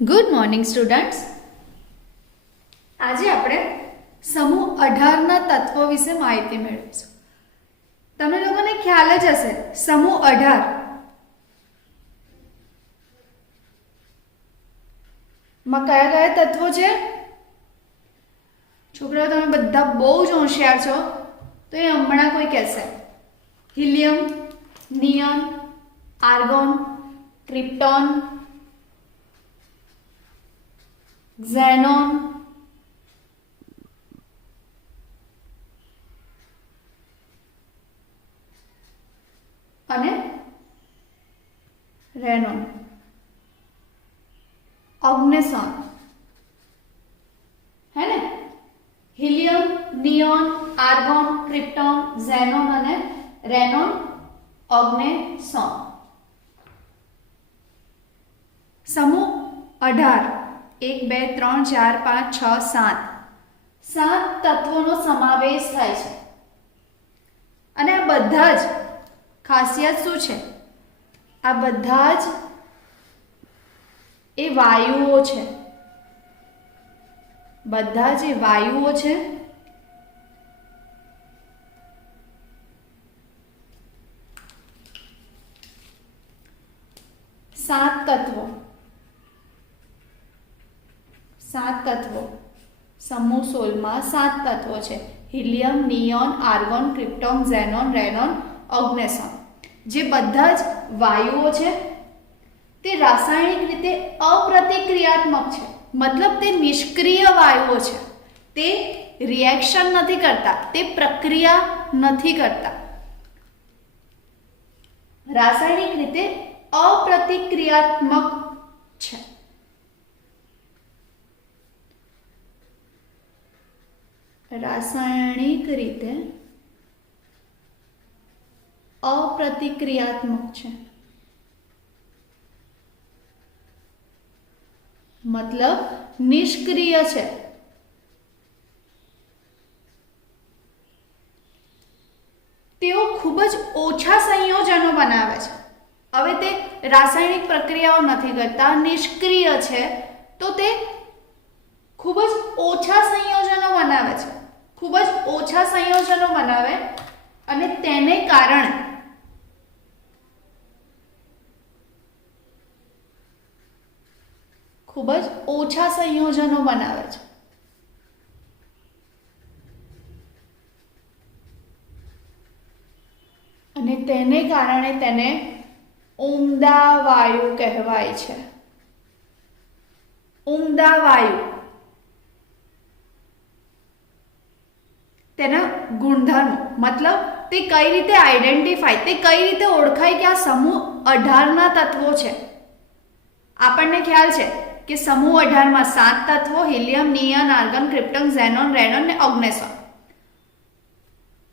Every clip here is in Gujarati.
Good morning students. આજે આપણે સમૂહ 18ના તત્વો વિશે માહિતી મેળવીશું. તમને લોકોને ખ્યાલ જ હશે સમૂહ 18 માં કયા કયા તત્વો છે? છોકરાઓ તમે બધા બહુ જ હોશિયાર છો, તો એ હમણાં કોઈ કહેશે helium, neon, argon, krypton, xenon, અને રેનોન, ઓગ્નેસોન. હે ને? Helium, neon, argon, krypton, xenon અને રેનોન, ઓગ્નેસોન. સમૂહ 18 1 2 3 4 5 6 7 તત્વોનો સમાવેશ થાય છે. અને આ બધા જ ખાસિયત શું છે? આ બધા જ એ વાયુઓ છે. બધા જ એ વાયુઓ છે. સાત તત્વો સમૂહ 16માં 7 તત્વો છે. Helium, neon, argon, krypton, xenon, radon, oganesson. જે બધા જ વાયુઓ છે તે રાસાયણિક રીતે અપ્રતિક્રિયાત્મક છે. મતલબ તે નિષ્ક્રિય વાયુઓ છે. તે રિએક્શન નથી કરતા, તે પ્રક્રિયા નથી કરતા. રાસાયણિક રીતે અપ્રતિક્રિયાત્મક છે. રાસાયણિક રીતે અપ્રતિક્રિયાત્મક છે. મતલબ નિષ્ક્રિય છે. તેઓ ખૂબ જ ઓછા સંયોજનો બનાવે છે. હવે તે રાસાયણિક પ્રક્રિયાઓ નથી કરતા, નિષ્ક્રિય છે, તો તે ખૂબ જ ઓછા સંયોજનો બનાવે છે. ખૂબ જ ઓછા સંયોજનો બનાવે અને તેને કારણે ખૂબ જ ઓછા સંયોજનો બનાવે છે. અને તેને કારણે તેને ઉમદા વાયુ કહેવાય છે. ઉમદા વાયુ. તેના ગુણધર્મો મતલબ તે કઈ રીતે આઈડેન્ટિફાય, તે કઈ રીતે ઓળખાય કે આ સમૂહ 18ના તત્વો છે. આપણને ખ્યાલ છે કે સમૂહ 18માં 7 તત્વો helium, neon, argon, krypton, xenon, radon અને ઓગ્નેસોન.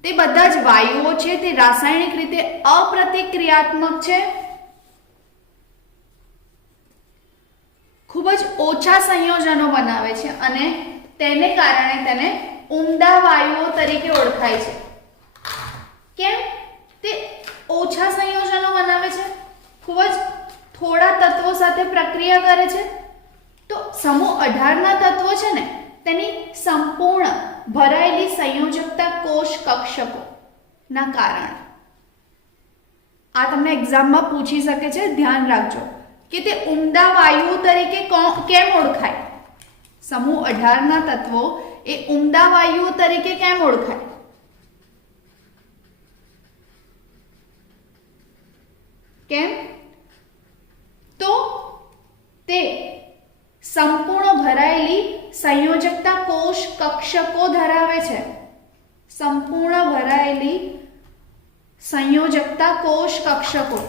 તે બધા જ વાયુઓ છે. તે રાસાયણિક રીતે અપ્રતિક્રિયાત્મક છે. ખૂબ જ ઓછા સંયોજનો બનાવે છે અને તેને કારણે તેને ઉમદા વાયુઓ તરીકે ઓળખાય છે. કેમ? તે ઓછા સંયોજનો બનાવે છે, ખૂબ જ થોડા તત્વો સાથે પ્રક્રિયા કરે છે. તો સમૂહ 18ના તત્વો છે ને, તેની સંપૂર્ણ ભરાયેલી સંયોજકતા કોષ કક્ષકો ના કારણે. આ તમને એક્ઝામમાં પૂછી શકે છે, ધ્યાન રાખજો કે તે ઉમદા વાયુઓ તરીકે કેમ ઓળખાય. સમૂહ 18ના તત્વો એ ઉમદા વાયુઓ તરીકે કેમ ઓળખાય? કેમ? તો તે સંપૂર્ણ ભરાયેલી સંયોજકતા કોષ કક્ષકો ધરાવે છે. સંપૂર્ણ ભરાયેલી સંયોજકતા કોષ કક્ષકો.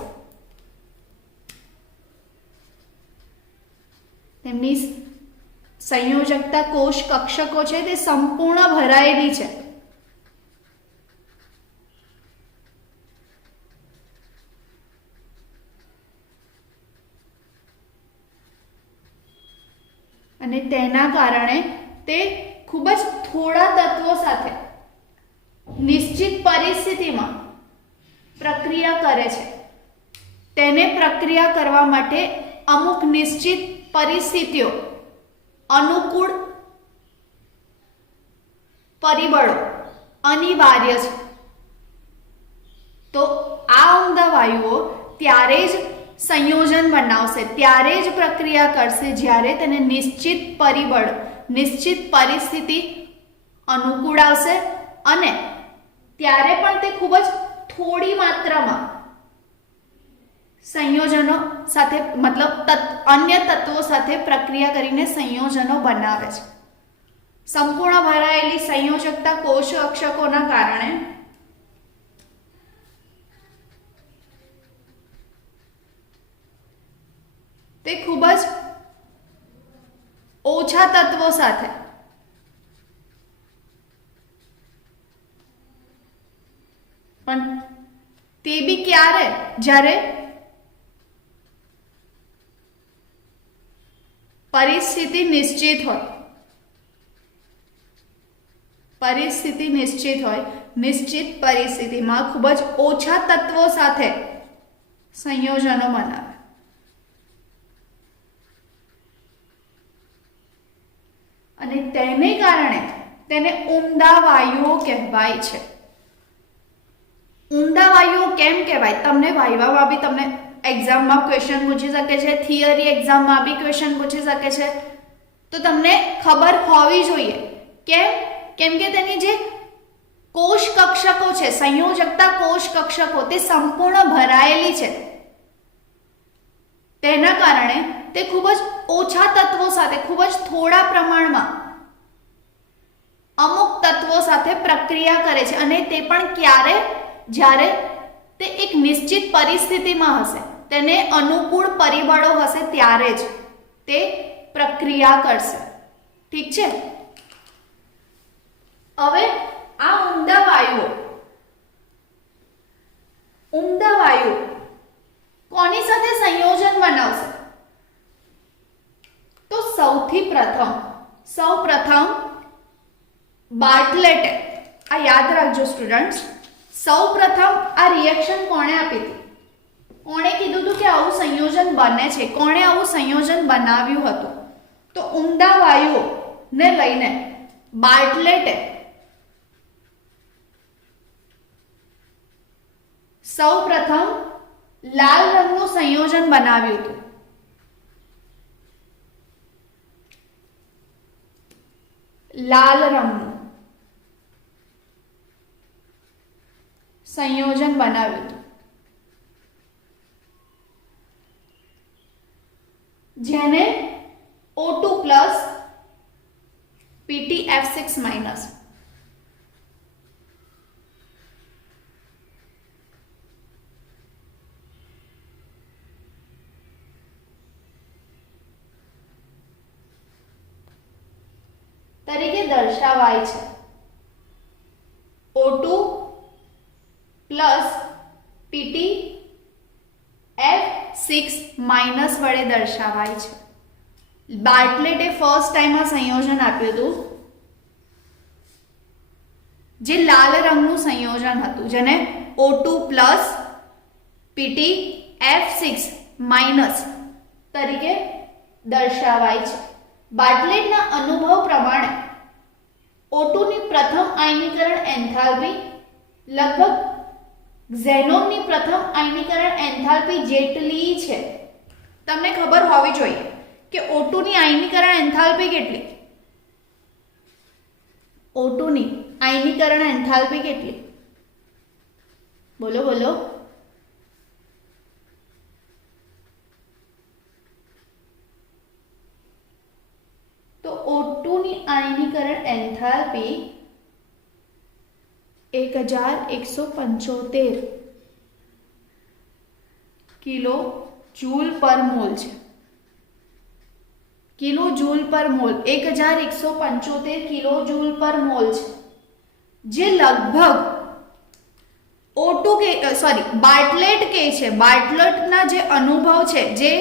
તેમની સંયોજકતા કોષ કક્ષકો છે તે સંપૂર્ણ ભરાયેલી છે. અને તેના કારણે તે ખૂબ જ થોડા તત્વો સાથે નિશ્ચિત પરિસ્થિતિમાં પ્રક્રિયા કરે છે. તેને પ્રક્રિયા કરવા માટે અમુક નિશ્ચિત પરિસ્થિતિઓ, અનુકૂળ પરિબળો અનિવાર્ય છે. તો આ ઉમદા વાયુઓ ત્યારે જ સંયોજન બનાવશે, ત્યારે જ પ્રક્રિયા કરશે જ્યારે તેને નિશ્ચિત પરિબળ, નિશ્ચિત પરિસ્થિતિ અનુકૂળ આવશે અને ત્યારે પણ તે ખૂબ જ થોડી માત્રામાં સંયોજનો સાથે મતલબ અન્ય તત્વો સાથે પ્રક્રિયા કરીને સંયોજનો બનાવે છે. સંપૂર્ણ ભરાયેલી સંયોજકતા કોષ અક્ષકોના કારણે તે ખૂબ જ ઓછા તત્વો સાથે પણ તે બી ક્યારે, જ્યારે પરિસ્થિતિ નિશ્ચિત હોય, પરિસ્થિતિ નિશ્ચિત હોય, નિશ્ચિત પરિસ્થિતિમાં ખૂબ જ ઓછા તત્વો સાથે સંયોજનો બનાવે. અને તેને કારણે તેને ઉમદા વાયુઓ કહેવાય છે. ઉમદા વાયુઓ કેમ કહેવાય? તમને વાયવામાં બી તમને એક્ઝામમાં ક્વેશ્ચન પૂછી શકે છે, થિયરી એક્ઝામમાં બી ક્વેશ્ચન પૂછી શકે છે. તો તમને ખબર હોવી જોઈએ. કેમ? કેમ કે તેની જે કોષ કક્ષકો છે, સંયોજકતા કોષ કક્ષકો, તે સંપૂર્ણ ભરાયેલી છે. તેના કારણે તે ખૂબ જ ઓછા તત્વો સાથે, ખૂબ જ થોડા પ્રમાણમાં અમુક તત્વો સાથે પ્રક્રિયા કરે છે. અને તે પણ ક્યારે? જ્યારે તે એક નિશ્ચિત પરિસ્થિતિમાં હશે, તેને અનુકૂળ પરિબળો હશે, ત્યારે જ તે પ્રક્રિયા કરશે. ઠીક છે? હવે આ ઉમદા વાયુઓ કોની સાથે સંયોજન બનાવશે? તો સૌપ્રથમ બાર્ટલેટે, આ યાદ રાખજો સ્ટુડન્ટ્સ, સૌપ્રથમ આ રિએક્શન કોણે આપી હતી? કોણે કીધું હતું કે આવું સંયોજન બને છે? કોણે આવું સંયોજન બનાવ્યું હતું? તો ઉમદા વાયુઓને લઈને બાર્ટલેટે સૌપ્રથમ લાલ રંગનું સંયોજન બનાવ્યું હતું. લાલ રંગનું સંયોજન બનાવ્યું હતું, જેને O2 પ્લસ PtF6 માઇનસ તરીકે દર્શાવાય છે. O2 પ્લસ PtF6 માઇનસ વડે દર્શાવાય છે. બાર્ટલેટે ફર્સ્ટ ટાઈમ આ સંયોજન આપ્યું હતું, જે લાલ રંગનું સંયોજન હતું, જેને O2 પ્લસ PtF6 માઇનસ તરીકે દર્શાવાય છે. બાર્ટલેટના અનુભવ પ્રમાણે O2 ની પ્રથમ આયનીકરણ એન્થાલ્પી લગભગ ઝેનોનની પ્રથમ આયનીકરણ એન્થાલ્પી જેટલી છે. તમને ખબર હોવી જોઈએ કે O2 ની આયનીકરણ એન્થાલ્પી કેટલી? O2 ની આયનીકરણ એન્થાલ્પી કેટલી? બોલો બોલો. તો O2 ની આયનીકરણ એન્થાલ્પી 1175 કિલો જૂલ પર મોલ છે. કિલો જૂલ પર મોલ 1175 કિલો જૂલ પર મોલ છે, જે લગભગ O2 કે બાર્ટલેટ કે છે, બાર્ટલેટના જે અનુભવ છે, જે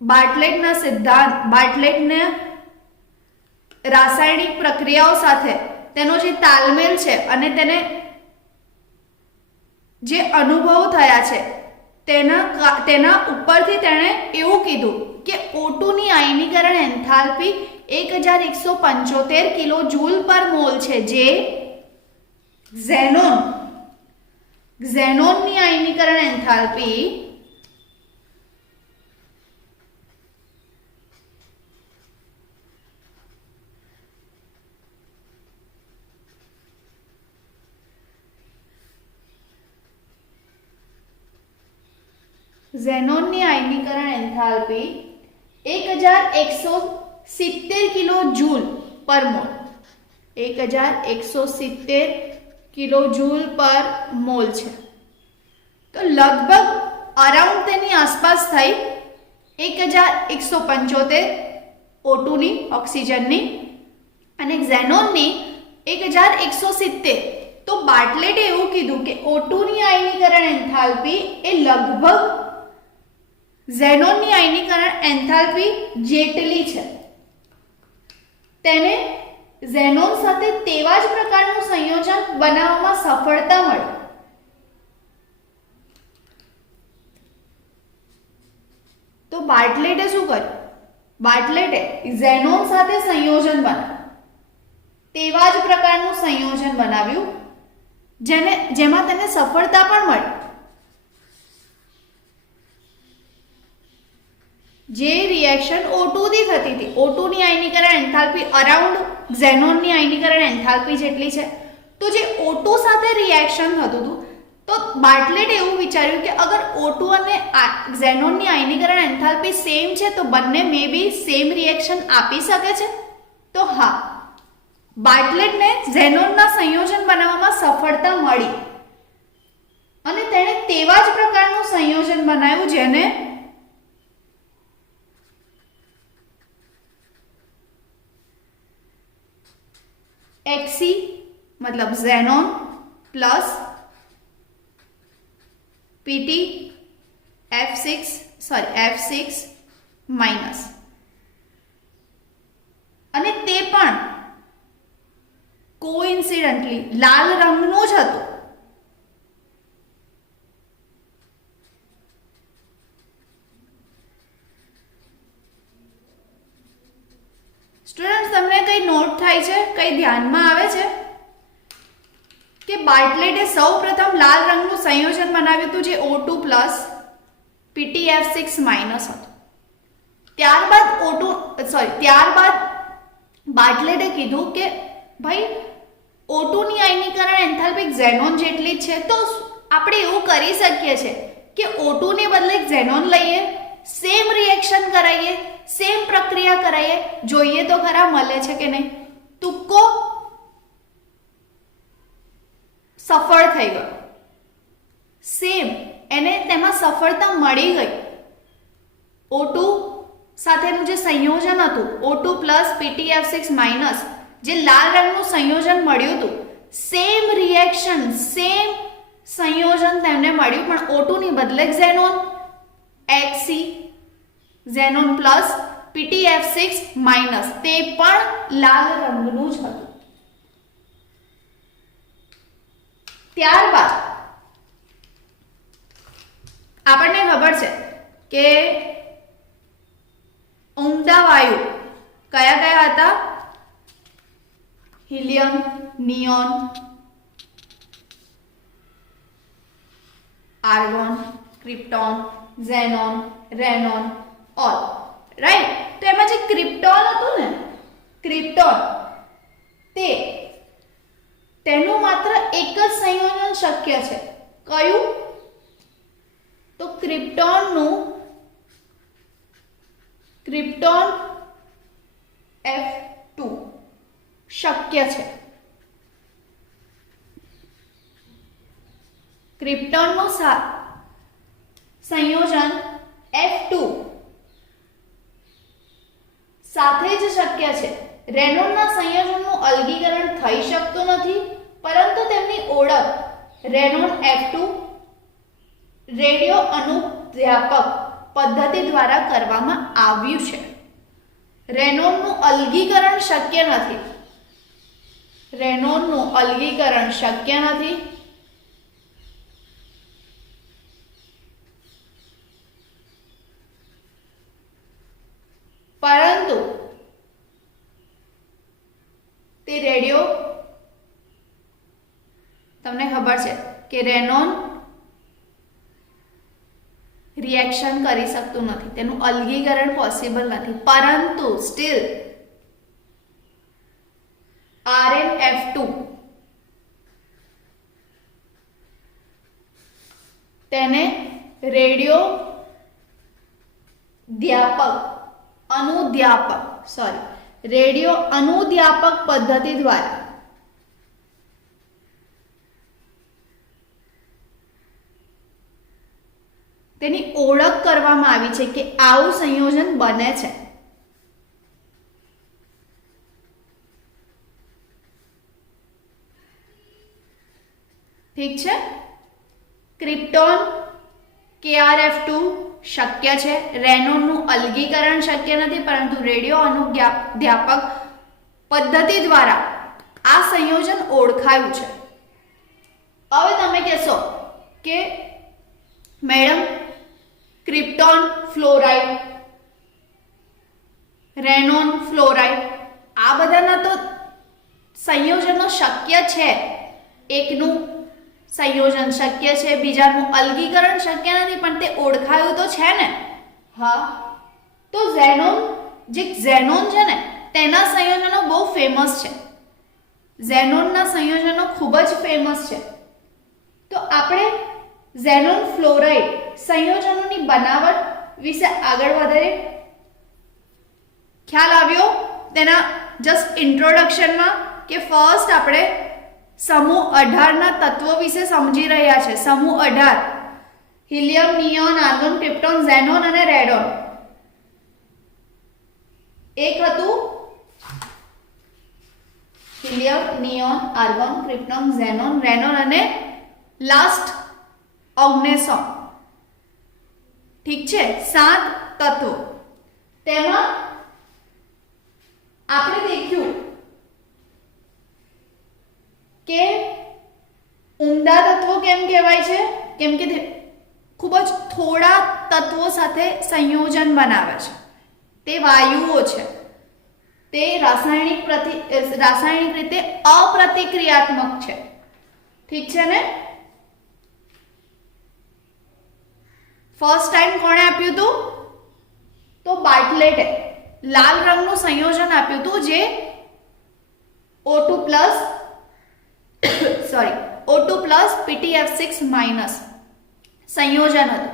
બાર્ટલેટના સિદ્ધાંત, બાર્ટલેટના રાસાયણિક પ્રક્રિયાઓ સાથે તેનો જે તાલમેલ છે અને તેને જે અનુભવો થયા છે તેના ઉપરથી તેણે એવું કીધું કે O2 ની આયનીકરણ એન્થાલ્પી 1175 કિલો જૂલ પર મોલ છે, જે ઝેનોનની આયનીકરણ એન્થાલ્પી 1170 કિલો જૂલ પર મોલ, 1170 કિલો જૂલ પર મોલ છે. તો લગભગ અરાઉન્ડ તેની આસપાસ થઈ 1175 O2 ની ઓક્સિજનની અને ઝેનોનની 1170. તો બાર્ટલેટે એવું કીધું કે O2 ની આયનીકરણ એન્થાલ્પી એ લગભગ ઝેનોનની આયનીકરણ એન્થાલ્પી જેટલી છે. તેને ઝેનોન સાથે તેવા જ પ્રકારનું સંયોજન બનાવવામાં સફળતા મળી. તો બાર્ટલેટે શું કર્યું? બાર્ટલેટે ઝેનોન સાથે સંયોજન બનાવ્યું, તેવા જ પ્રકારનું સંયોજન બનાવ્યું જેમાં તેને સફળતા પણ મળી. જે રિએક્શન O2 થી થતી હતી, O2 ની આયનીકરણ એન્થાલ્પી અરાઉન્ડ ઝેનોનની આયનીકરણ એન્થાલ્પી જેટલી છે. તો જે O2 સાથે રિએક્શન થતું હતું, તો બાર્ટલેટે એવું વિચાર્યું કે અગર O2 અને ઝેનોનની આયનીકરણ એન્થાલ્પી સેમ છે તો બંને મે બી સેમ રિએક્શન આપી શકે છે. તો હા, બાર્ટલેટને ઝેનોનના સંયોજન બનાવવામાં સફળતા મળી અને તેણે તેવા જ પ્રકારનું સંયોજન બનાવ્યું જેને Xc मतलब xenon plus Pt F6 minus, અને તે પણ કોઇન્સિડન્ટલી લાલ રંગનું જ હતું. સ્ટુડન્ટ્સ, તમને કઈ નોટ થાય છે, કઈ ધ્યાનમાં આવે છે કે બાર્ટલેટે સૌપ્રથમ લાલ રંગનું સંયોજન બનાવ્યું હતું જે O2 પ્લસ PtF6 માઇનસ હતું. ત્યારબાદ બાર્ટલેટે કીધું કે ભાઈ O2 ની આયનીકરણ એન્થાલ્પી ઝેનોન જેટલી જ છે, તો આપણે એવું કરી શકીએ છીએ કે O2 ને બદલે ઝેનોન લઈએ, સેમ રિએક્શન કરાવીએ, સેમ પ્રક્રિયા કરાવીએ, જોઈએ તો ખરા મળે છે કે નહીં. તુક્કો સફળ થઈ ગયો, સેમ એને તેમાં સફળતા મળી ગઈ. O2 સાથેનું જે સંયોજન હતું O2 પ્લસ PtF6 માઇનસ, જે લાલ રંગનું સંયોજન મળ્યું હતું, સેમ રિએક્શન, સેમ સંયોજન તેમને મળ્યું, પણ O2 ની બદલે xenon Xc, xenon plus PtF6 minus, તે પણ લાલ રંગનું જ હતું. ત્યારબાદ આપણને ખબર છે કે ઉમદા વાયુ કયા કયા હતા? Helium, neon, argon, krypton, xenon, radon, all. Right. તો એમાં જે ક્રિપ્ટોન હતું ને, ક્રિપ્ટોન, તેનું માત્ર એક જ સંયોજન શક્ય છે. કયું? તો ક્રિપ્ટોન F2 શક્ય છે. ક્રિપ્ટોનનું સંયોજન F2 સાથે જ શક્ય છે. રેનોનના સંયોજનનું અલગીકરણ થઈ શકતું નથી, પરંતુ તેમની ઓળખ રેનોન F2 રેડિયો અનુપ્રાપક પદ્ધતિ દ્વારા કરવામાં આવ્યું છે. રેનોનનું અલગીકરણ શક્ય નથી. રેનોનનું અલગીકરણ શક્ય નથી. ખબર છે કે રેનોન રિએક્શન કરી શકતું નથી, તેનું અલગીકરણ પોસિબલ નથી, પરંતુ સ્ટીલ RnF2 તેને રેડિયો અનુદ્યાપક પદ્ધતિ દ્વારા તેની ઓળખ કરવામાં આવી છે કે આવું સંયોજન બને છે. ઠીક છે. ક્રિપ્ટોન KrF2 શક્ય છે, રેનોનનું અલગીકરણ શક્ય નથી, પરંતુ રેડિયો અનુદ્યાપક પદ્ધતિ દ્વારા આ સંયોજન ઓળખાયું છે. હવે તમે કહેશો કે મેડમ ક્રિપ્ટોન ફ્લોરાઇડ, રેનોન ફ્લોરાઇડ આ બધાના તો સંયોજનો શક્ય છે, એકનું સંયોજન શક્ય છે, બીજાનું અલગીકરણ શક્ય નથી, પણ તે ઓળખાયું તો છે ને. હા, તો ઝેનોન છે ને તેના સંયોજનો બહુ ફેમસ છે. ઝેનોનના સંયોજનો ખૂબ જ ફેમસ છે. તો આપણે ઝેનોન ફ્લોરાઇડ સંયોજનોની બનાવટ વિશે આગળ વધારે ખ્યાલ આવ્યો તેના જસ્ટ ઇન્ટ્રોડક્શનમાં કે ફર્સ્ટ આપણે સમૂહ 18 ના તત્વો વિશે સમજી રહ્યા છે. સમૂહ 18 helium, neon, argon, krypton, xenon અને રેડોન. એક હતું helium, neon, argon, krypton, xenon, radon અને લાસ્ટ ઓગ્નેસોન. ઠીક છે, 7 તત્વો. તેમાં આપણે દેખ્યું કે ઉમદા તત્વો કેમ કહેવાય છે? કેમ કે ખૂબ જ થોડા તત્વો સાથે સંયોજન બનાવે છે. તે વાયુઓ છે, તે રાસાયણિક રીતે અપ્રતિક્રિયાત્મક છે. ઠીક છે ને? ફર્સ્ટ ટાઈમ કોણે આપ્યું હતું? તો બાર્ટલેટે લાલ રંગનું સંયોજન આપ્યું હતું, જે O2 પ્લસ PtF6 માઇનસ સંયોજન હતું.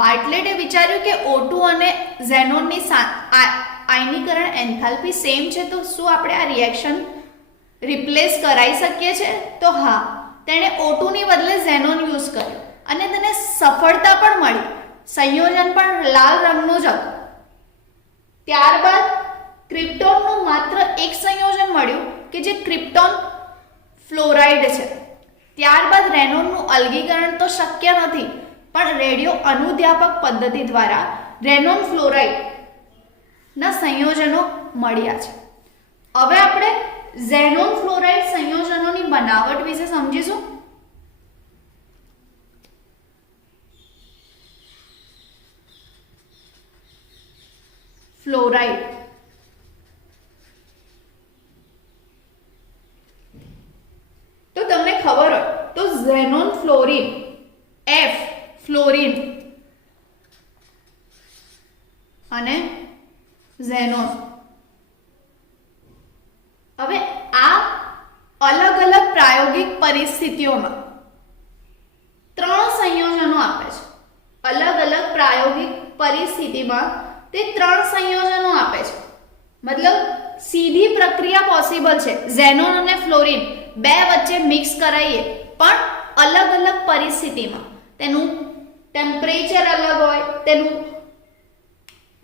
બાર્ટલેટે વિચાર્યું કે O2 અને ઝેનોનની આયનીકરણ એન્થાલ્પી સેમ છે, તો શું આપણે આ રિએક્શન રિપ્લેસ કરાવી શકીએ છીએ? તો હા, તેણે O2 ની બદલે ઝેનોન યુઝ કર્યો અને તેને સફળતા પણ મળી. સંયોજન પણ લાલ રંગનું જ હતું. ત્યારબાદ ક્રિપ્ટોનનું માત્ર એક સંયોજન મળ્યું કે જે ક્રિપ્ટોન ફ્લોરાઇડ છે. ત્યારબાદ રેનોનનું અલગીકરણ તો શક્ય નથી, પણ રેડિયો અનુદ્યાપક પદ્ધતિ દ્વારા રેનોન ફ્લોરાઇડ ના સંયોજનો મળ્યા છે. હવે આપણે ઝેનોન ફ્લોરાઇડ સંયોજનોની બનાવટ વિશે સમજીશું. ફ્લોરાઇડ તો તમને ખબર હોય તો ઝેનોન ફ્લોરિન, F ફ્લોરિન અને ઝેનોન. હવે આ અલગ અલગ પ્રાયોગિક પરિસ્થિતિઓમાં 3 સંયોજનો આપે છે. અલગ અલગ પ્રાયોગિક પરિસ્થિતિમાં તે 3 સંયોજનો આપે છે. મતલબ સીધી પ્રક્રિયા પોસિબલ છે. ઝેનોન અને ફ્લોરિન બે વચ્ચે મિક્સ કરાવીએ, પણ અલગ અલગ પરિસ્થિતિમાં તેનું ટેમ્પરેચર અલગ હોય, તેનું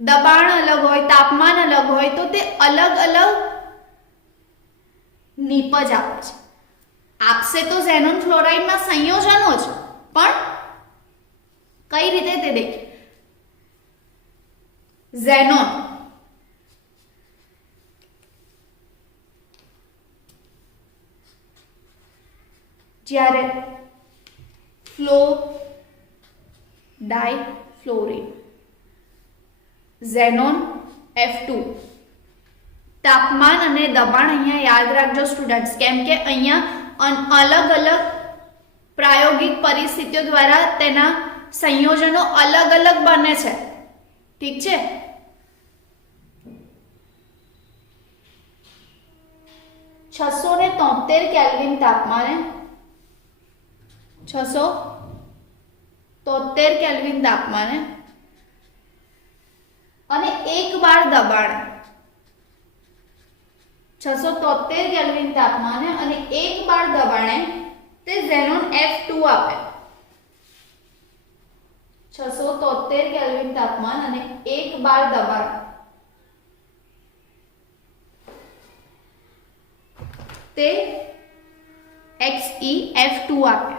દબાણ અલગ હોય, તાપમાન અલગ હોય, તો તે અલગ અલગ નીપજ આપે છે. આપશે તો ઝેનોન ફ્લોરાઇડના સંયોજનો જ, પણ કઈ રીતે તે દેખે. ઝેનોન જ્યારે ડાયફ્લોરિન, ઝેનોન F2. તાપમાન અને દબાણ અહીંયા યાદ રાખજો સ્ટુડન્ટ્સ, કેમ કે અહીંયા અલગ અલગ પ્રાયોગિક પરિસ્થિતિઓ દ્વારા તેના સંયોજનો અલગ અલગ બને છે. ઠીક છે. 673 કેલ્વિન તાપમાને 673 કેલ્વિન તાપમાને અને 1 બાર દબાણે 673 કેલ્વિન તાપમાને અને 1 બાર દબાણે તે ઝેનોન F2 આપે. 673 કેલ્વિન તાપમાન અને 1 બાર દબાણ તે XeF2 આપે.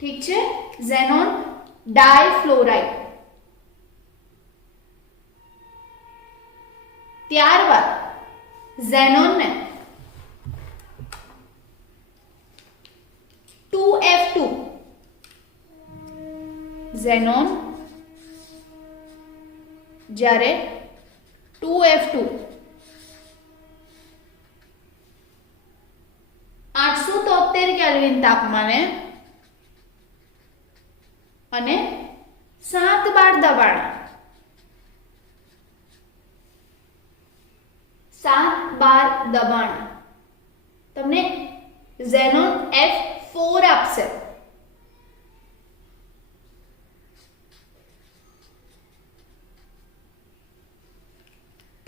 ઠીક છે. ઝેનોન ડાયફ્લોરાઇડ. ત્યારબાદ ઝેનોન ને 2F2 ઝેનોન જ્યારે 2F2 873 કેલ્વિન તાપમાને અને 7 બાર દબાણ 7 બાર દબાણ તમને ઝેનોન F4 આપશે.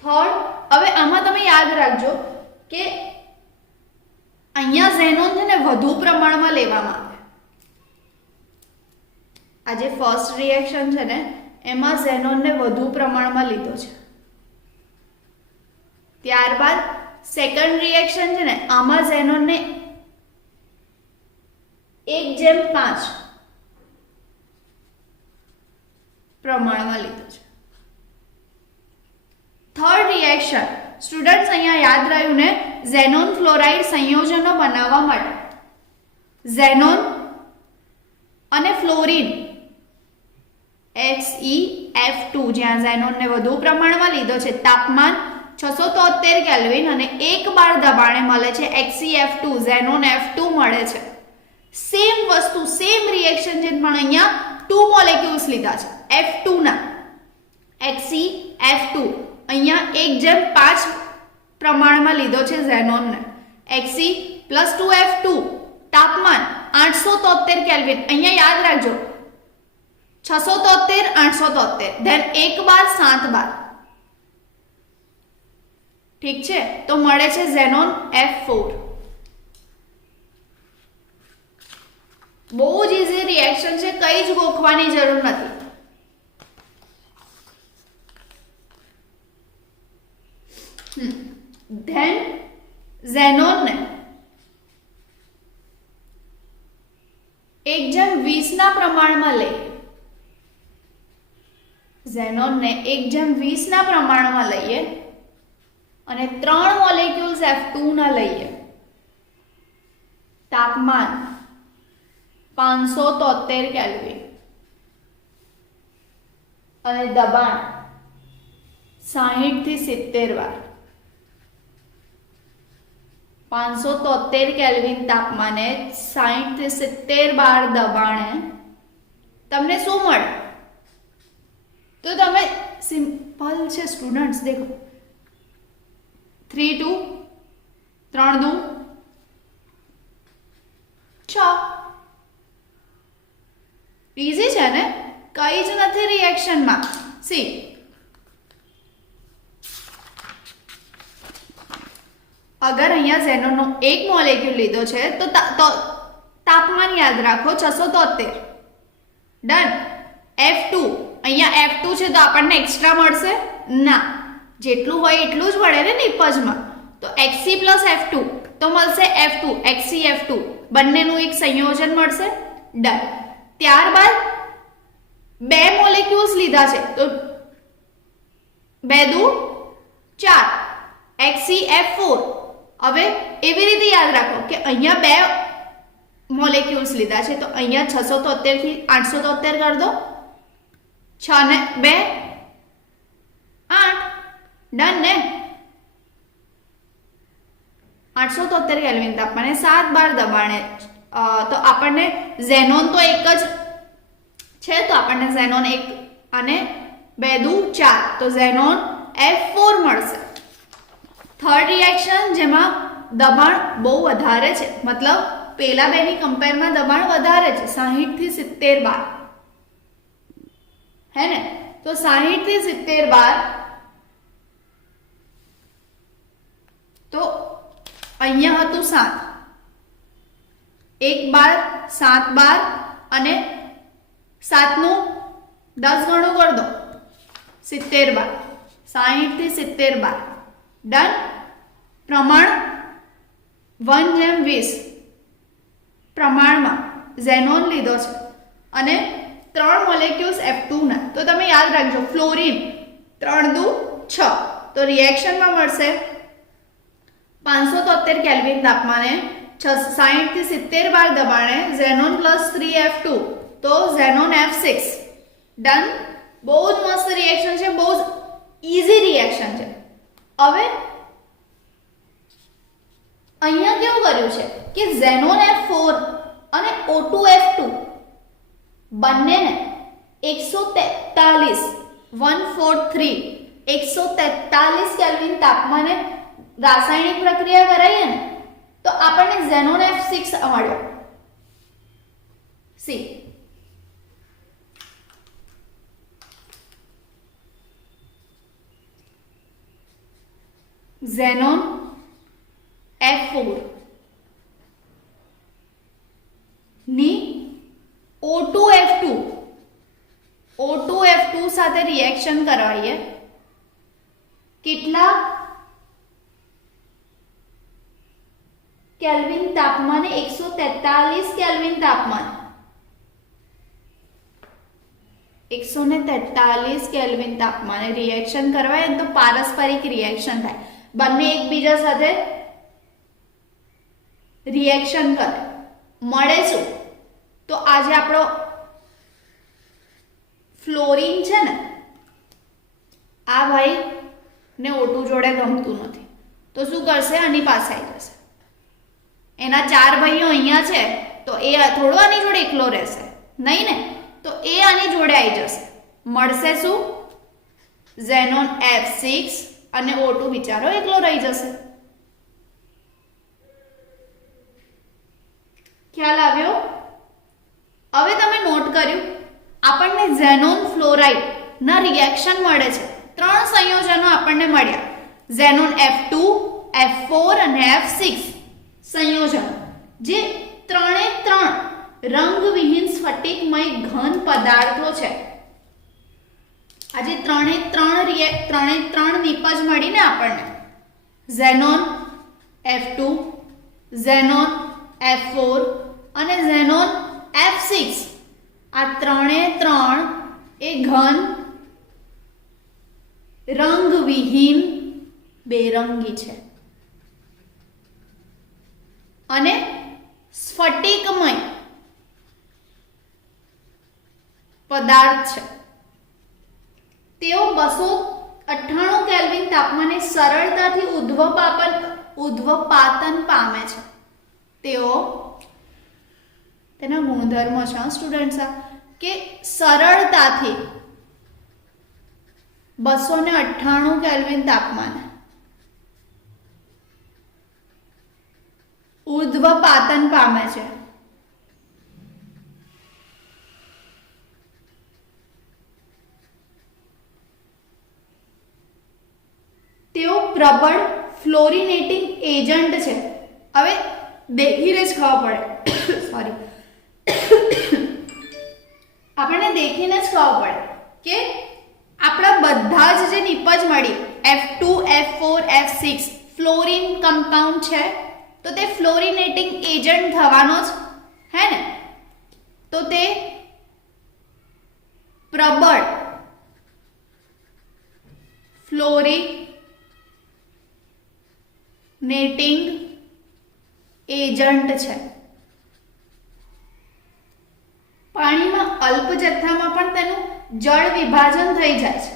થર્ડ, હવે આમાં તમે યાદ રાખજો કે અહીંયા ઝેનોન છે ને વધુ પ્રમાણમાં લેવામાં આવે. આ જે ફર્સ્ટ રિએક્શન છે ને એમાં ઝેનોનને વધુ પ્રમાણમાં લીધો છે. ત્યારબાદ સેકન્ડ રિએક્શન છે ને આમાં ઝેનોનને 1:5 પ્રમાણમાં લીધો છે. થર્ડ રિએક્શન સ્ટુડન્ટ્સ અહીંયા યાદ રહ્યું ને, ઝેનોન ફ્લોરાઇડ સંયોજનો બનાવવા માટે ઝેનોન અને ફ્લોરિન XeF2 જ્યાં ઝેનોનને વધુ પ્રમાણમાં લીધો છે, તાપમાન 673 કેલ્વિન અને 1 બાર દબાણે મળે છે XeF2 ઝેનોન F2 મળે છે. સેમ વસ્તુ સેમ રિએક્શન છે પણ અહીંયા 2 મોલેક્યુલ્સ લીધા છે F2 ના. XeF2 અહીંયા 1:5 પ્રમાણમાં લીધો છે ઝેનોનને. Xe + 2F2 તાપમાન 873 કેલ્વિન. અહીંયા યાદ રાખજો 673 873 ધેન 1 બાર 7 બાર. ઠીક છે. તો મળે છે ઝેનોન F4. બહુ જ ઈઝી રિએક્શન છે, કઈ જ ગોખવાની જરૂર નથી. ધેન ઝેનોનને 1:20 ના પ્રમાણમાં લઈએ. ઝેનોનને 1:20 ના પ્રમાણમાં લઈએ અને 3 મોલેક્યુલ્સ F2 ના લઈએ. તાપમાન 573 કેલ્વિન અને દબાણ 60 થી 70 bar. 573 કેલ્વિન તાપમાને 60 થી 70 બાર દબાણે તમને શું મળે? તો તમે સિમ્પલ છે સ્ટુડન્ટ્સ, દેખો 3 2 3 2 6. ઈઝી છે ને, કઈ જ નથી રિએક્શનમાં. સી અગર અહીંયા ઝેનોનનો એક મોલેક્યુલ લીધો છે તો તાપમાન યાદ રાખો 673. ડન. F2 અહીંયા F2 છે તો આપણને એક્સ્ટ્રા મળશે ના, જેટલું હોય એટલું જ મળે ને નિપજમાં. તો Xe + F2 તો મળશે F2 XeF2 બંનેનું એક સંયોજન મળશે. ડન. ત્યારબાદ 2 મોલેક્યુલ્સ લીધા છે તો 2 દુ 4 XeF4. હવે એવી રીતે યાદ રાખો કે અહીંયા 2 મોલેક્યુલ્સ લીધા છે તો અહીંયા 673 થી 873 કરી દો. 6 ને 2 8 ડન ને 873 કેલ્વિન તાપમાને 7 બાર દબાણે તો આપણને ઝેનોન તો એક જ છે તો આપણને ઝેનોન 1 અને 2 દુ 4 તો ઝેનોન F4 મળશે. થર્ડ રિએક્શન જેમાં દબાણ બહુ વધારે છે, મતલબ પેલા બેની કમ્પેરમાં દબાણ વધારે છે, 60 થી 70 બાર હે ને, તો 60 થી 70 બાર તો અહીંયા હતું 7 1 બાર 7 બાર અને 7 નું 10 ગણું કરી દો 70 બાર 60 થી 70 બાર ડન. પ્રમાણ 1:20 પ્રમાણમાં ઝેનોન લીધો છે અને 3 મોલેક્યુલ્સ F2 ના, તો તમે યાદ રાખજો ફ્લોરીન 3 દુ 6 તો રિએક્શનમાં મળશે 573 કેલ્વિન તાપમાને 60 થી 70 બાર દબાણે ઝેનોન પ્લસ 3F2 તો ઝેનોન F6 ડન. બહુ જ મસ્ત રિએક્શન છે, બહુ જ ઈઝી રિએક્શન છે. હવે અહીંયા કેવું કર્યું છે કે ઝેનોન F4 અને O2F2 બંનેને 143 કેલ્વિન તાપમાને રાસાયણિક પ્રક્રિયા કરાઈએ ને તો આપણને ઝેનોન F6 મળ્યો. સી ઝેનોન F4 ની O2F2 સાથે રિએક્શન કરવાઈએ. કેટલા કેલ્વિન તાપમાને 143 કેલ્વિન તાપમાન 143 કેલ્વિન તાપમાને રિએક્શન કરવાય તો પારસ્પરિક રિએક્શન થાય, બંને એકબીજા સાથે રિએક્શન કરે. મળે શું તો આજે આપણો ફ્લોરીન છે ને, આ ભાઈ ને O2 જોડે ગમતું નથી તો શું કરશે, આની પાસે આવી જશે. એના 4 ભાઈઓ અહીંયા છે તો એ થોડો આની જોડે એકલો રહેશે નહીં ને, તો એ આની જોડે આવી જશે. મળશે શું, ઝેનોન F6 અને O2 બિચારો એકલો રહી જશે. ખ્યાલ આવ્યો? હવે તમે નોટ કર્યું આપણને ઝેનોન ફ્લોરાઇડ ના રિએક્શન મળે છે, 3 સંયોજનો આપણને મળ્યા, ઝેનોન F2 F4 અને F6 સંયોજનો, જે 3 રંગવિહીન સ્ફટિકમય ઘન પદાર્થો છે. આજે 3 નિપજ મળીને આપણને ઝેનોન F2 ઝેનોન F4 અને ઝેનોન F6 આ 3 એ ઘન રંગવિહીન બેરંગી છે અને સ્ફટિકમય પદાર્થ છે. તેઓ 298 કેલ્વિન તાપમાને સરળતાથી ઉદ્વપાતન પામે છે. તેના ગુણધર્મો છે સ્ટુડન્ટ્સ કે સરળતાથી 298 કેલ્વિન તાપમાને ઉદ્વપાતન પામે છે. તેઓ પ્રબળ ફ્લોરિનેટિંગ એજન્ટ છે. હવે દેખીને જ ખબર પડે સોરી આપણને દેખીને જ ખબર પડે કે આપણા બધા જ જે નિપજ મળી F2 F4 F6 fluorine compound છે તો તે ફ્લોરિનેટિંગ એજન્ટ થવાનો જ હે ને, તો તે પ્રબળ ફ્લોરિનેટિંગ એજન્ટ છે. પાણીમાં અલ્પ જથ્થામાં પણ તેનું જળ વિભાજન થઈ જાય છે.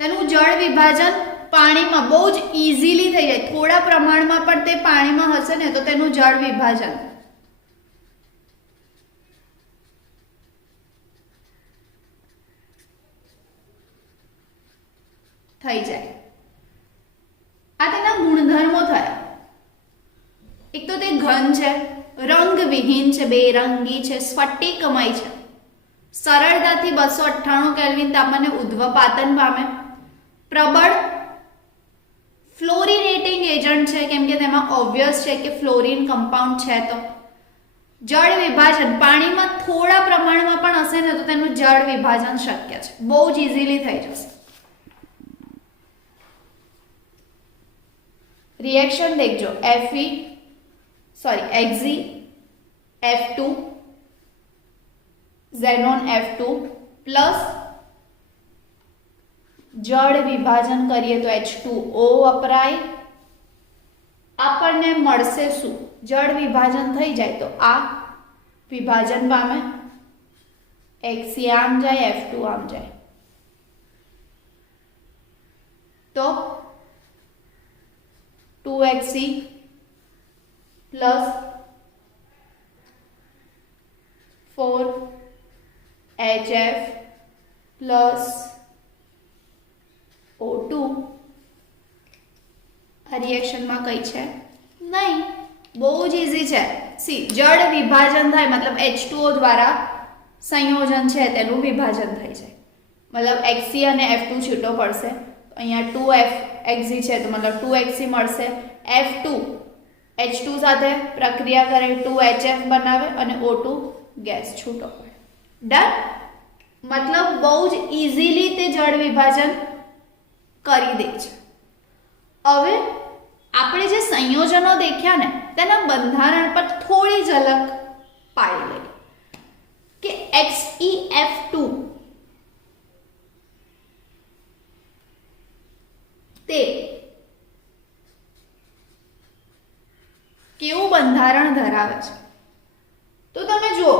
તેનું જળ વિભાજન પાણીમાં બહુ જ ઇઝીલી થઈ જાય, થોડા પ્રમાણમાં પણ તે પાણીમાં હશે ને તો તેનું જળ વિભાજન થઈ જાય. આ તેના ગુણધર્મો થયા. એક તો તે ઘન છે, રંગવિહીન છે, બેરંગી છે, સ્ફટિકમય છે, સરળતાથી 298 કેલ્વિન તાપમાને ઉદ્ધવપાતન પામે, પ્રબળ ફ્લોરિનેટિંગ એજન્ટ છે કેમ કે તેમાં ઓબ્વિયસ છે કે ફ્લોરિન કમ્પાઉન્ડ છે. તો જળ વિભાજન પાણીમાં થોડા પ્રમાણમાં પણ હશે ને તો તેનું જળ વિભાજન શક્ય છે, બહુ જ ઇઝીલી થઈ જશે. રિએક્શન દેખજો, Fe Fe xenon F2 plus જળ વિભાજન કરીએ તો H2O વપરાય. આપણને મળશે શું? જળ વિભાજન થઈ જાય તો આ વિભાજન પામે, Xe આમ જાય, F2 આમ જાય, તો 2Xe plus 4HF plus O2 આ રિએક્શનમાં કઈ છે નહીં, બહુ જ ઇઝી છે. સી જળ વિભાજન થાય મતલબ H2O દ્વારા સંયોજન છે તેનું વિભાજન થઈ જાય, મતલબ Xe અને F2 છૂટો પડશે. અહીંયા 2Xe છે તો મતલબ 2Xe મળશે. F2 H2 સાથે પ્રક્રિયા કરે 2HF બનાવે અને O2 ગેસ છૂટો પડે. ડન. મતલબ બહુ જ ઇઝીલી તે જળ વિભાજન કરી દે છે. હવે આપણે જે સંયોજનો દેખ્યા ને તેના બંધારણ પર થોડી ઝલક પાડી લઈએ કે XeF2 તે કેવું બંધારણ ધરાવે છે. તો તમે જુઓ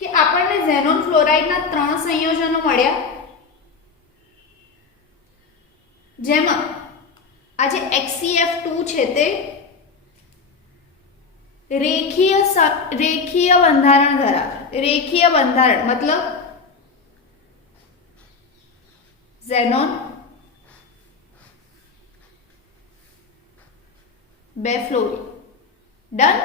કે આપણને ઝેનોન ફ્લોરાઇડના 3 સંયોજનો મળ્યા, જેમાં આ જે XeF2 છે તે રેખીય બંધારણ ધરાવે. રેખીય બંધારણ મતલબ ઝેનોન 2 ફ્લોરિન. ડન.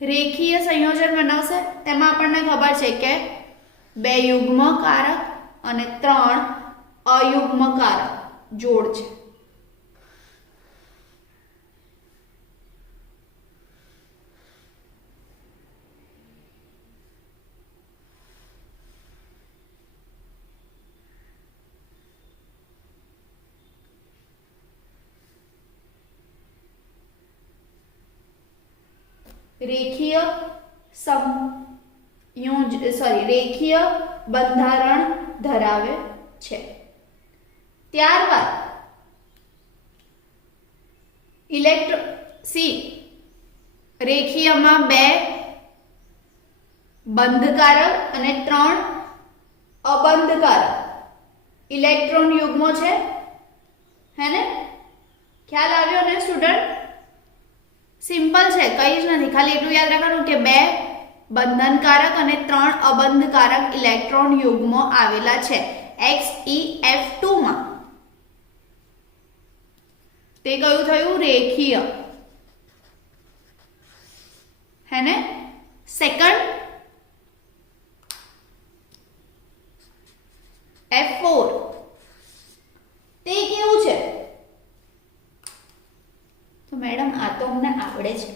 રેખીય સંયોજન બનાવશે તેમાં આપણને ખબર છે કે 2 યુગ્મકારક અને 3 અયુગ્મકારક જોડ છે. રેખીય બંધારણ ધરાવે છે. ત્યારબાદ રેખીયમાં 2 બંધકારક અને 3 અબંધકારક ઇલેક્ટ્રોન યુગ્મો છે. હે ને? ખ્યાલ આવ્યો ને સ્ટુડન્ટ? સિમ્પલ છે, કંઈ જ નથી, ખાલી એટલું યાદ રાખવાનું કે 2 બંધનકારક અને 3 અબંધકારક ઇલેક્ટ્રોન યુગ્મો આવેલા છે XeF2 માં. તે કયું થયું? રેખીય. હે ને? સેકન્ડ F4 તે કેવું છે? તો મેડમ આ તો અમને આવડે છે,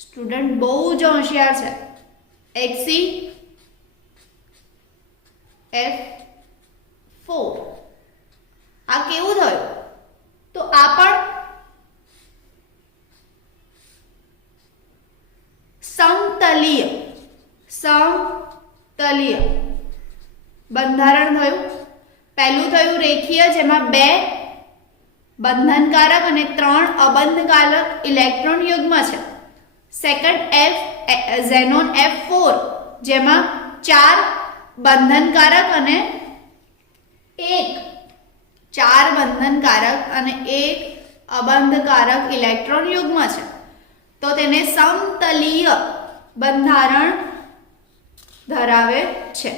સ્ટુડન્ટ બહુ જ હોશિયાર છે. XeF4 આ કેવું થયું? તો આ પણ સમતલીય બંધારણ થયું. પહેલું થયું રેખીય, જેમાં 2 બંધનકારક અને 3 અબંધકારક ઇલેક્ટ્રોન યુગ્મ છે. સેકન્ડ ઝેનોન F4 જેમાં 4 બંધનકારક અને એક 4 બંધનકારક અને એક અબંધકારક ઇલેક્ટ્રોન યુગ્મ છે તો તેને સમતલીય બંધારણ ધરાવે છે.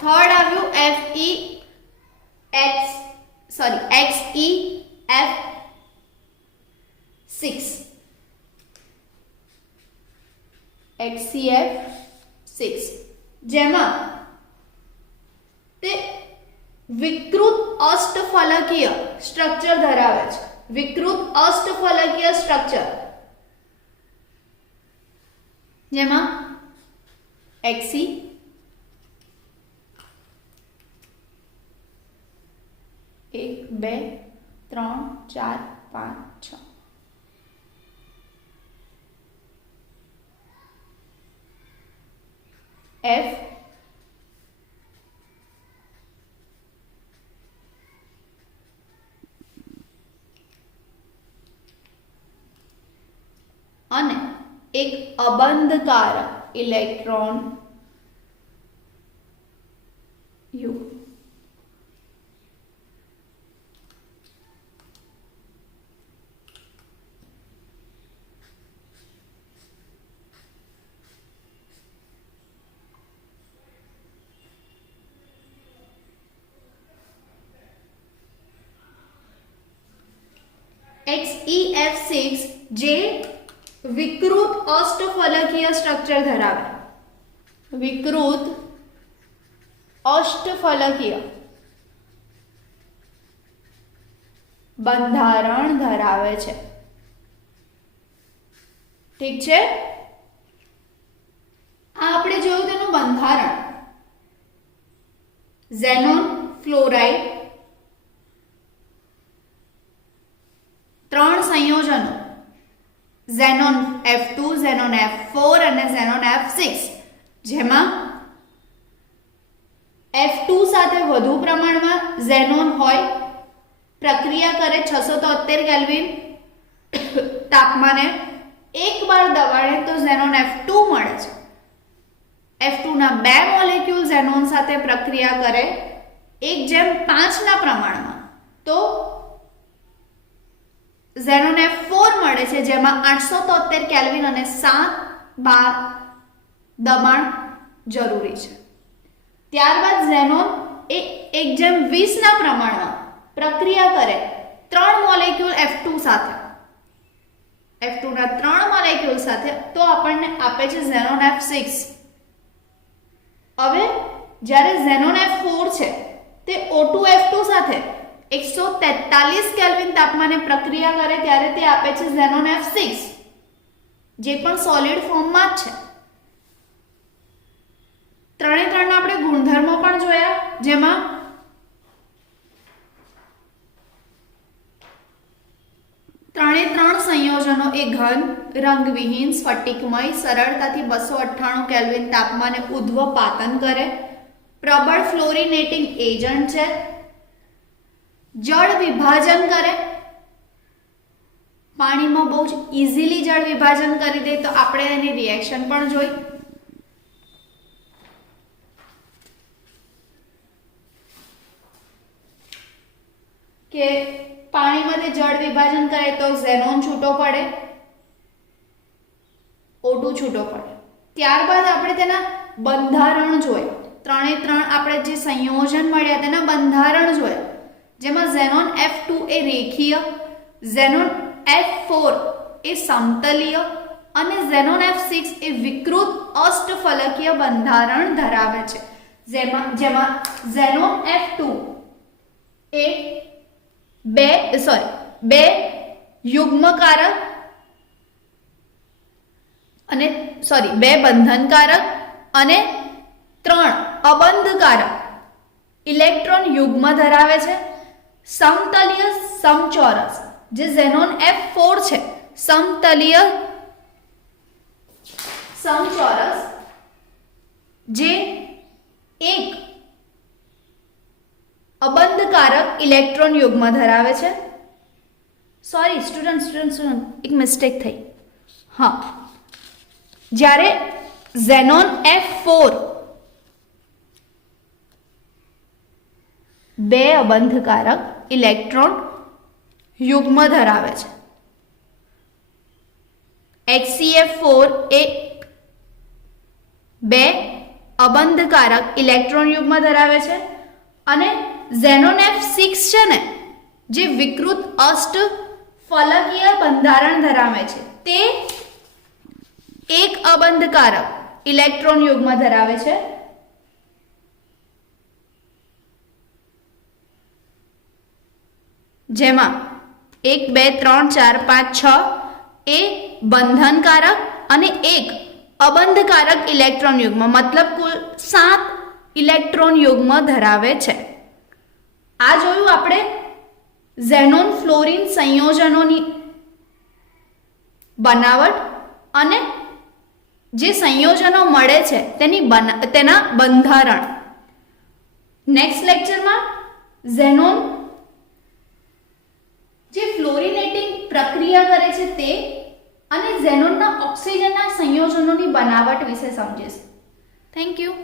થર્ડ આવ્યું XCF6 જેમાં તે વિકૃત અષ્ટફલકીય સ્ટ્રક્ચર ધરાવે છે. વિકૃત અષ્ટફલકીય સ્ટ્રક્ચર જેમાં XC 1 2 3 4 5 6 F અને એક અબંધકારક ઇલેક્ટ્રોન યુગ્મ. XeF6 જે વિકૃત અષ્ટફલકીય સ્ટ્રક્ચર ધરાવે. વિકૃત અષ્ટફલકીય બંધારણ ધરાવે છે. ઠીક છે. આ આપણે જોયું તેનું બંધારણ. ઝેનોન ફ્લોરાઇડ 3 સંયોજનો ઝેનોન F2 ઝેનોન F4 અને ઝેનોન F6 જેમાં F2 સાથે વધુ પ્રમાણમાં ઝેનોન હોય પ્રક્રિયા કરે 673 કેલ્વિન તાપમાને એકવાર દબાણે તો ઝેનોન F2 મળે છે. F2 ના 2 મોલેક્યુલ ઝેનોન સાથે પ્રક્રિયા કરે 1:5 ના પ્રમાણમાં તો ઝેનોન F4 મળે છે જેમાં 873 કેલ્વિન અને 7 બાર દબાણ જરૂરી છે. ત્યારબાદ ઝેનોન એ 1:20 ના પ્રમાણમાં પ્રક્રિયા કરે 3 મોલેક્યુલ F2 સાથે F2 ના 3 મોલેક્યુલ સાથે તો આપણને આપે છે ઝેનોન F6. હવે જ્યારે ઝેનોન F4 છે તે O2 F2 સાથે 143 કેલ્વિન તાપમાને પ્રક્રિયા કરે ત્યારે તે આપે છે ઝેનોન F6 જે પણ સોલિડ ફોર્મમાં જ છે. ત્રણે ત્રણના આપણે ગુણધર્મો પણ જોયા જેમાં ત્રણે ત્રણ સંયોજનો એ ઘન રંગવિહીન સ્ફટિકમય સરળતાથી 298 કેલ્વિન તાપમાને ઉદ્ધવપાતન કરે પ્રબળ ફ્લોરિનેટિંગ એજન્ટ છે જળ વિભાજન કરે પાણીમાં બહુ જ ઇઝીલી જળ વિભાજન કરી દે તો આપણે એની રિએક્શન પણ જોઈ કે પાણીમાંથી જળ વિભાજન કરે તો ઝેનોન છૂટો પડે O2 છૂટો પડે. ત્યારબાદ આપણે તેના બંધારણ જોયા ત્રણે ત્રણ આપણે જે સંયોજન મળ્યા તેના બંધારણ જોયા જેમાં ઝેનોન F2 એ રેખીય ઝેનોન F4 એ સમતલીય અને ઝેનોન F6 એ વિકૃત અષ્ટફલકીય બંધારણ ધરાવે છે જેમાં ઝેનોન F2 એ બે યુગ્મકારક અને બે બંધનકારક અને 3 અબંધકારક ઇલેક્ટ્રોન યુગ્મ ધરાવે છે. સમતલીય સમચોરસ જે ઝેનોન F4 છે સમતલીય સમચોરસ જે એક અબંધકારક ઇલેક્ટ્રોન યુગ્મ ધરાવે છે. સોરી સ્ટુડન્ટ એક મિસ્ટેક થઈ. હા, જ્યારે ઝેનોન F4 બે અબંધકારક ઇલેક્ટ્રોન યુગ્મ ધરાવે છે. HCF4 એ બે અબંધકારક ઇલેક્ટ્રોન યુગ્મ ધરાવે છે અને ઝેનોન F6 છે ને જે વિકૃત અષ્ટફલકીય બંધારણ ધરાવે છે તે એક અબંધકારક ઇલેક્ટ્રોન યુગ્મ ધરાવે છે. જેમાં 1 2 3 4 5 6 એ બંધનકારક અને એક અબંધકારક ઇલેક્ટ્રોન યુગ્મ મતલબ કુલ 7 ઇલેક્ટ્રોન યુગ્મ ધરાવે છે. આ જોયું આપણે ઝેનોન ફ્લોરિન સંયોજનોની બનાવટ અને જે સંયોજનો મળે છે તેના બંધારણ. નેક્સ્ટ લેક્ચરમાં ઝેનોન જે ફ્લોરિનેટિંગ પ્રક્રિયા કરે છે તે અને ઝેનોનના ઓક્સિજનના સંયોજનોની બનાવટ વિશે સમજીશું. Thank you.